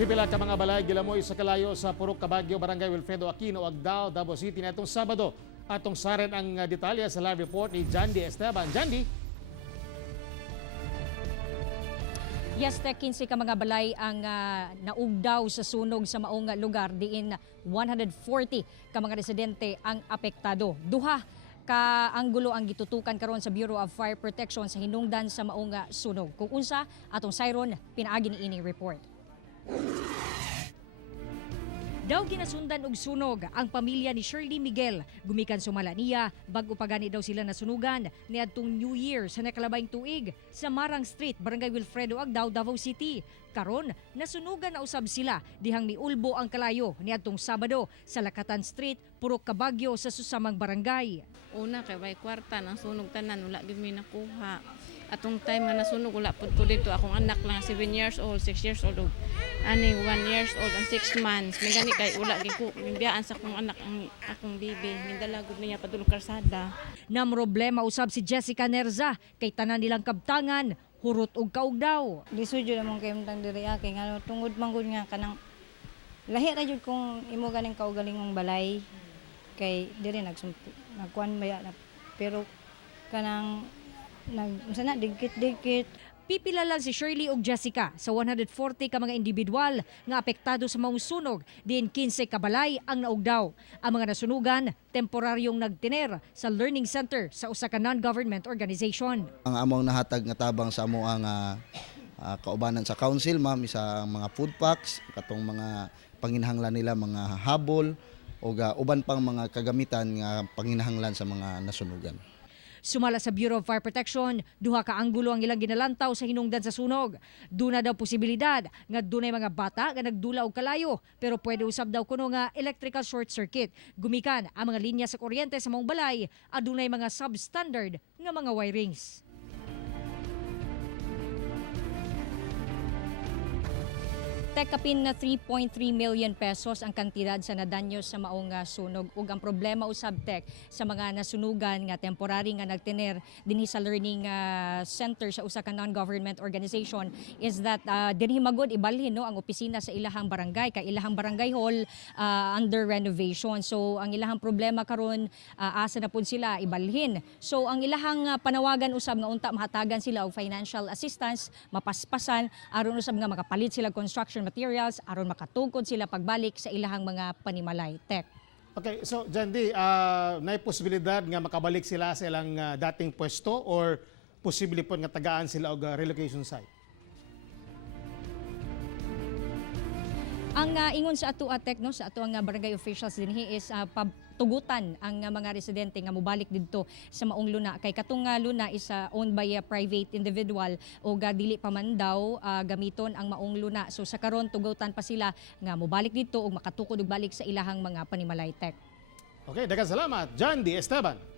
Pipila ka mga balay gilamoy sa kalayo sa Purok Kabagyo, Barangay Wilfredo Aquino, Agdao, Davao City na itong Sabado. Atong saren ang detalye sa live report ni Jandy Esteban. Jandy? Yes, Tek, 15 ka mga balay ang naugdaw sa sunog sa maong lugar. Diin 140 ka mga residente ang apektado. Duha ka anggulo ang gitutukan karon sa Bureau of Fire Protection sa hinungdan sa maong sunog. Kung unsa, atong siron, pinaagi ni ining report. Daw ginasundan og sunog ang pamilya ni Shirley Miguel. Gumikan sumala niya, bago pa gani daw sila nasunugan niadtong New Year sa nakalabayng tuig sa Marang Street, Barangay Wilfredo, Agdao, Davao City. Karon, nasunugan na usab sila dihang miulbo ang kalayo niadtong Sabado sa Lakatan Street, Purok Kabagyo sa susamang barangay. Una kay may kwarta nang sunog tanan, wala gid mi nakuha. Atong time nga nasunog wala pud ko dito akong anak lang 7 years old, 6 years old, ani 1 years old and 6 months. May gani kay wala gid ko biyaan sa akong anak ang akong bibi. Mindala gud niya padulong karsada. Na problema usab si Jessica Nerza kay tanan nilang kabtangan, hurot og kaugdaw. Lisudyo namang kayo mtang diri kay nga tungod man gud nga kanang lahi ra jud kung imo ganing kaugalingong balay kay diri nagkuan baya na pero kanang sana dikit-dikit. Pipila lang si Shirley ug Jessica sa 140 ka mga individual nga apektado sa maong sunog, diin 15 ka balay ang naugdaw. Ang mga nasunugan temporaryong nagtiner sa learning center sa usa ka non-government organization. Ang among nahatag nga tabang sa amo ang kaubanan sa council, ma'am, isa mga food packs, katong mga panginahanglan nila, mga habol o uban pang mga kagamitan nga panginahanglan sa mga nasunugan. Sumala sa Bureau of Fire Protection, duha ka anggulo ang ilang ginalantaw sa hinungdan sa sunog. Duna daw posibilidad nga dunay mga bata nga nagdula og kalayo, pero pwede usab daw kuno nga electrical short circuit. Gumikan ang mga linya sa kuryente sa maong balay, adunay mga substandard nga mga wirings. Tek, kapin na 3.3 million pesos ang kantidad sa nadanyo sa maong sunog. Ug ang problema usab, Tek, sa mga nasunugan nga temporary nga nagtener dinhi sa learning center sa usa ka non-government organization is that dinhi magod ibalhin no ang opisina sa ilahang barangay kay ilahang barangay hall under renovation. So ang ilahang problema karon asa na pud sila ibalhin. So ang ilahang panawagan usab nga unta mahatagan sila og financial assistance, mapaspasan aron usab nga makapalit sila construction materials aron makatugkod sila pagbalik sa ilahang mga panimalay. Tek. Okay, so Jandy, may posibilidad nga makabalik sila sa ilang dating pwesto or posible po nga tagaan sila og relocation site? Ang ingon sa ato Tek, no, sa ato ang barangay officials dinhi is tugutan ang mga residente nga mobalik didto sa maong luna kay katong luna is owned by a private individual o dili pa man daw gamiton ang maong luna. So sa karon tugutan pa sila nga mobalik didto ug makatukod og balik sa ilahang mga panimalay. Tek. Okay, daghang salamat, Jandy Esteban.